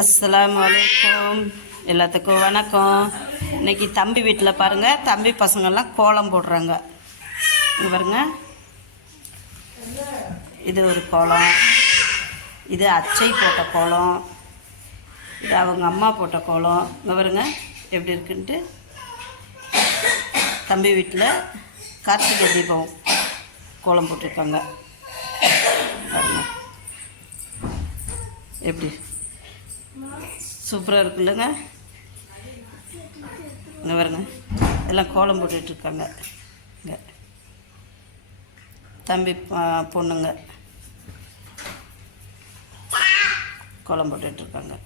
அஸ்ஸலாமு அலைக்கும். எல்லாத்துக்கும் வணக்கம். இன்றைக்கி தம்பி வீட்டில் பாருங்கள், தம்பி பசங்கள்லாம் கோலம் போடுறாங்க. இங்கே பாருங்கள், இது ஒரு கோலம், இது அச்சை போட்ட கோலம், இது அவங்க அம்மா போட்ட கோலம். இங்கே பாருங்க எப்படி இருக்குன்ட்டு. தம்பி வீட்டில் கார்த்திகை தீபம் கோலம் போட்டிருக்காங்க. பாருங்க எப்படி சூப்பராக இருக்குல்லங்க. இங்கே பாருங்க, எல்லாம் கோலம் போட்டுட்ருக்காங்க. இங்கே தம்பி பொண்ணுங்க கோலம் போட்டுட்ருக்காங்க.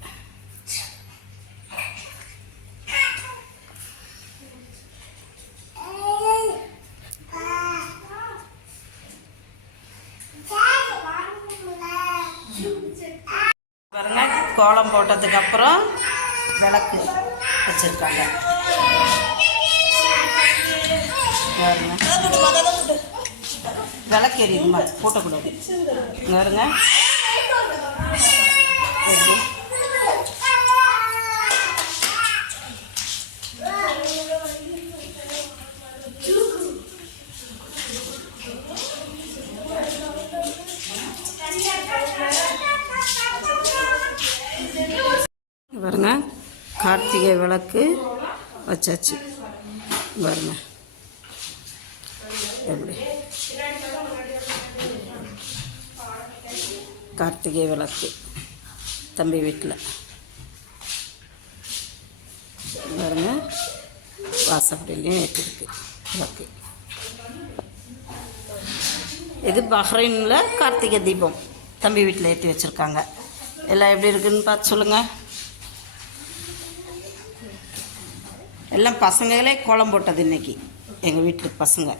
பாருங்க, கோலம் போட்டதுக்கப்புறம் விளக்கு வச்சுருக்காங்க. விளக்கு எரியுமா போட்டக்கூடாது. இங்கே வருங்க, பாருங்க கார்த்திகை விளக்கு வச்சாச்சு. பாருங்க எப்படி கார்த்திகை விளக்கு தம்பி வீட்டில். பாருங்க வாசப்படிலையும் ஏற்றிருக்கு விளக்கு. இது பஹ்ரைனில் கார்த்திகை தீபம் தம்பி வீட்டில் ஏற்றி வச்சுருக்காங்க. எல்லாம் எப்படி இருக்குதுன்னு பார்த்து சொல்லுங்கள். எல்லாம் பசங்களே கோலம் போட்டது இன்றைக்கி எங்கள் வீட்டுக்கு பசங்க.